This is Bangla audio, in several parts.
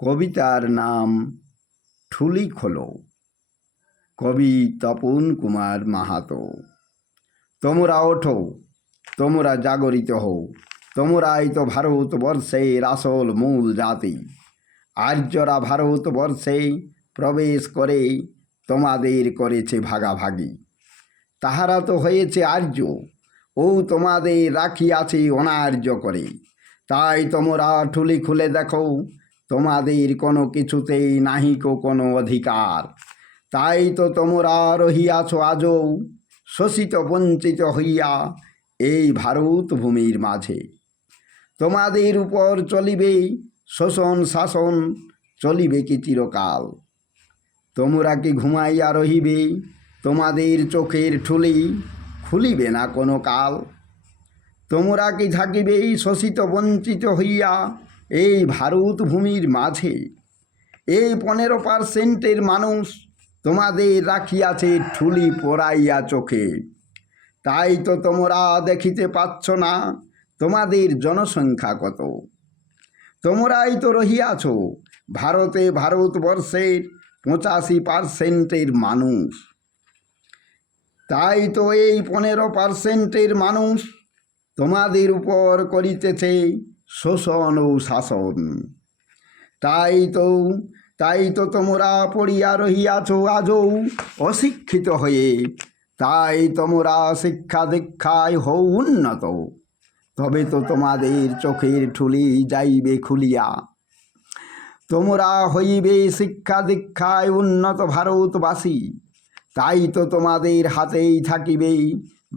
কবিতার নাম ঠুলি খোলো। কবি তপন কুমার মাহাতো। তোমরা ওঠো, তোমরা জাগরিত হও, তোমরাই তো ভারতবর্ষের আসল মূল জাতি। আর্যরা ভারতবর্ষে প্রবেশ করে তোমাদের করেছে ভাগাভাগি। তাহারা তো হয়েছে আর্য, ও তোমাদের রাখিয়াছে অনার্য করে। তাই তোমরা ঠুলি খুলে দেখো, তোমাদের কোনো কিছুতেই নাহিকো কোনো অধিকার। তাই তো তোমরা রহিয়াছ আজও শোষিত বঞ্চিত হইয়া এই ভারত ভূমির মাঝে। তোমাদের উপর চলিবে শোষণ শাসন, চলিবে কি চিরকাল? তোমরা কি ঘুমাইয়া রহিবে? তোমাদের চোখের ঠুলি খুলিবে না কোনো কাল? তোমরা কি থাকিবে শোষিত বঞ্চিত হইয়া এই ভারত ভূমির মাঝে? এই 15% মানুষ তোমাদের রাখিয়াছে ঠুলি পরাইয়া চোখে। তাই তো তোমরা দেখিতে পাচ্ছ না তোমাদের জনসংখ্যা কত। তোমরাই তো রহিয়াছ ভারতবর্ষের 85% মানুষ। তাই তো এই 15% মানুষ তোমাদের উপর করিতেছে শোষণ ও শাসন। তাই তো তোমরা পড়িয়া রহিয়াছ আজও অশিক্ষিত হয়ে। তাই তোমরা শিক্ষা দীক্ষায় হও উন্নত, তবে তো তোমাদের চোখের ঠুলি যাইবে খুলিয়া। তোমরা হইবে শিক্ষা দীক্ষায় উন্নত ভারতবাসী। তাই তো তোমাদের হাতেই থাকিবে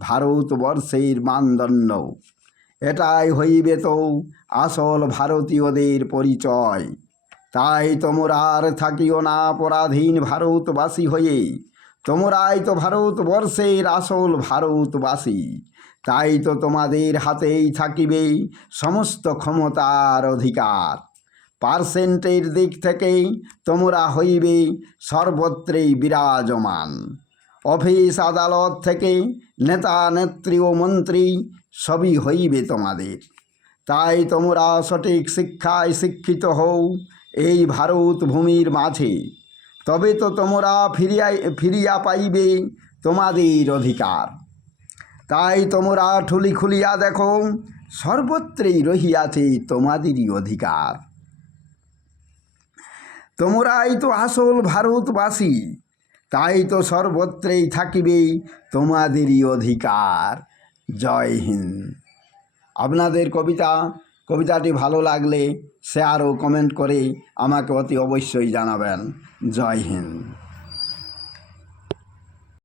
ভারতবর্ষের মানদণ্ড। এটাই হইবে তো আসল ভারতীয়দের পরিচয়। তাই তোমরা আর থাকিও না পরাধীন ভারতবাসী হয়ে। তোমরাই তো ভারতবর্ষের আসল ভারতবাসী। তাই তো তোমাদের হাতেই থাকিবে সমস্ত ক্ষমতার অধিকার। পার্সেন্টের দিক থেকে তোমরা হইবে সর্বত্রই বিরাজমান। অফিস আদালত থেকে নেতা নেত্রী ও মন্ত্রী সবই হইবে তোমাদের। তাই তোমরা সঠিক শিক্ষায় শিক্ষিত হও এই ভারত ভূমির মাঝে। তবে তো তোমরা ফিরিয়া পাইবে তোমাদের অধিকার। তাই তোমরা ঠুলি খুলিয়া দেখো, সর্বত্রই রহিয়াছে তোমাদেরই অধিকার। তোমরাই তো আসল ভারতবাসী। তাই তো সর্বত্রই থাকিবে তোমাদেরই অধিকার। জয় হিন্দ। আপনাদের কবিতাটি ভালো লাগলে শেয়ার ও কমেন্ট করে আমাকে অতি অবশ্যই জানাবেন। জয় হিন্দ।